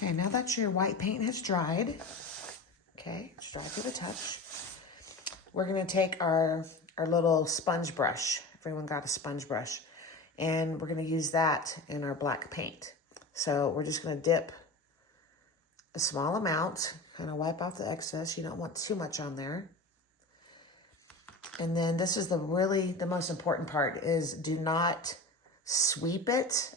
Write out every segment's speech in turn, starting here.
Okay, now that your white paint has dried, okay, it's dried to the touch, we're gonna take our little sponge brush. Everyone got a sponge brush. And we're gonna use that in our black paint. So we're just gonna dip a small amount, kind of wipe off the excess. You don't want too much on there. And then this is the most important part is do not sweep it.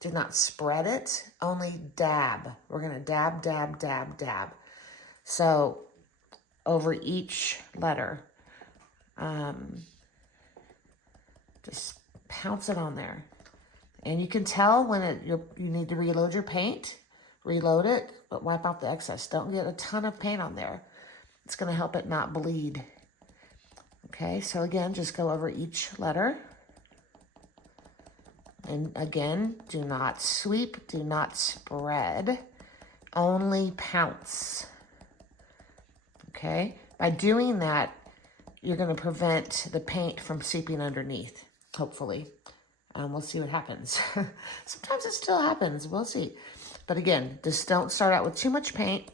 Do not spread it, only dab. We're gonna dab, dab, dab, dab. So over each letter, just pounce it on there. And you can tell when you need to reload your paint, reload it, but wipe off the excess. Don't get a ton of paint on there. It's gonna help it not bleed. Okay, so again, just go over each letter. And again, do not sweep, do not spread, only pounce. Okay, by doing that, you're gonna prevent the paint from seeping underneath, hopefully. We'll see what happens. Sometimes it still happens, we'll see. But again, just don't start out with too much paint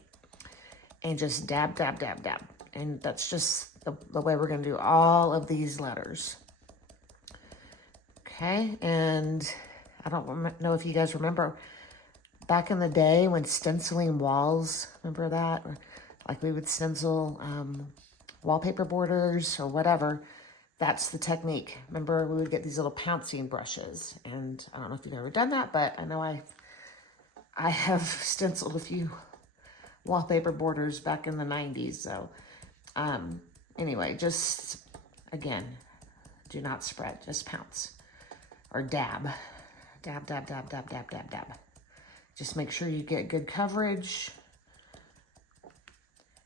and just dab, dab, dab, dab. And that's just the way we're gonna do all of these letters. Okay, and I don't know if you guys remember back in the day when stenciling walls, remember that? Or like we would stencil wallpaper borders or whatever. That's the technique. Remember, we would get these little pouncing brushes, and I don't know if you've ever done that, but I know I have stenciled a few wallpaper borders back in the 90s. So anyway, just again, do not spread, just pounce or dab, dab, dab, dab, dab, dab, dab, dab. Just make sure you get good coverage.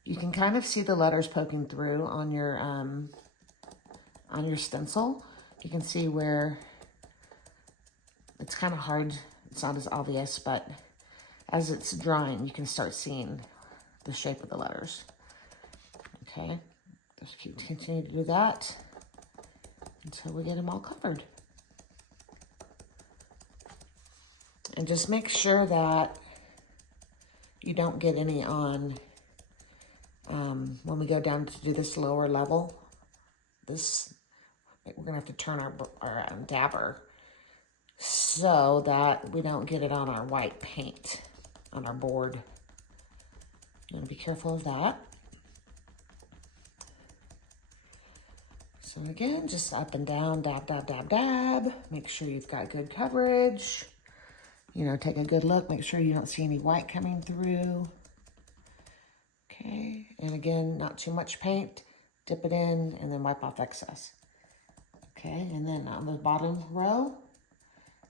You can kind of see the letters poking through on your stencil. You can see where it's kind of hard. It's not as obvious, but as it's drying, you can start seeing the shape of the letters. Okay, just continue to do that until we get them all covered. And just make sure that you don't get any on, when we go down to do this lower level, we're gonna have to turn our dabber so that we don't get it on our white paint, on our board. You wanna be careful of that. So again, just up and down, dab, dab, dab, dab. Make sure you've got good coverage. You know, take a good look, make sure you don't see any white coming through. Okay, and again, not too much paint. Dip it in and then wipe off excess. Okay, and then on the bottom row,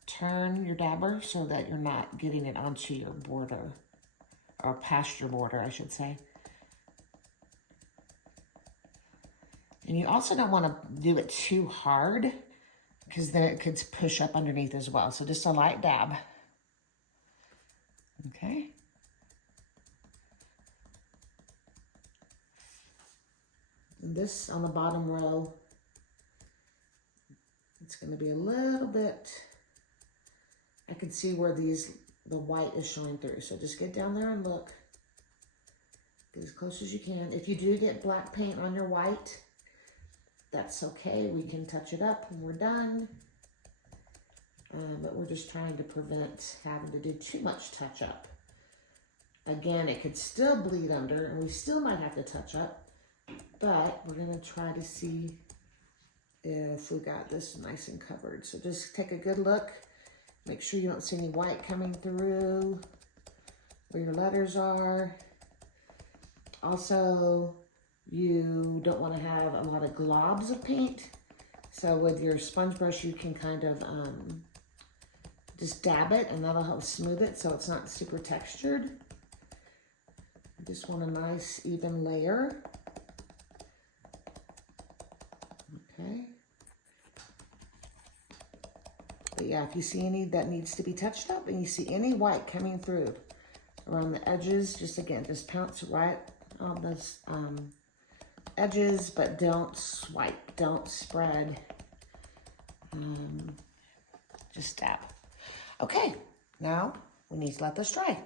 turn your dabber so that you're not getting it onto your border, or past your border, I should say. And you also don't want to do it too hard because then it could push up underneath as well. So just a light dab. Okay. And this on the bottom row, it's going to be a little bit, I can see where the white is showing through. So just get down there and look. Get as close as you can. If you do get black paint on your white, that's okay. We can touch it up when we're done. But we're just trying to prevent having to do too much touch up. Again, it could still bleed under and we still might have to touch up, but we're gonna try to see if we got this nice and covered. So just take a good look. Make sure you don't see any white coming through where your letters are. Also, you don't wanna have a lot of globs of paint. So with your sponge brush, you can kind of just dab it and that'll help smooth it so it's not super textured. You just want a nice even layer. Okay. But yeah, if you see any that needs to be touched up and you see any white coming through around the edges, just again, just pounce right on those edges, but don't swipe, don't spread. Just dab. Okay, now we need to let this dry.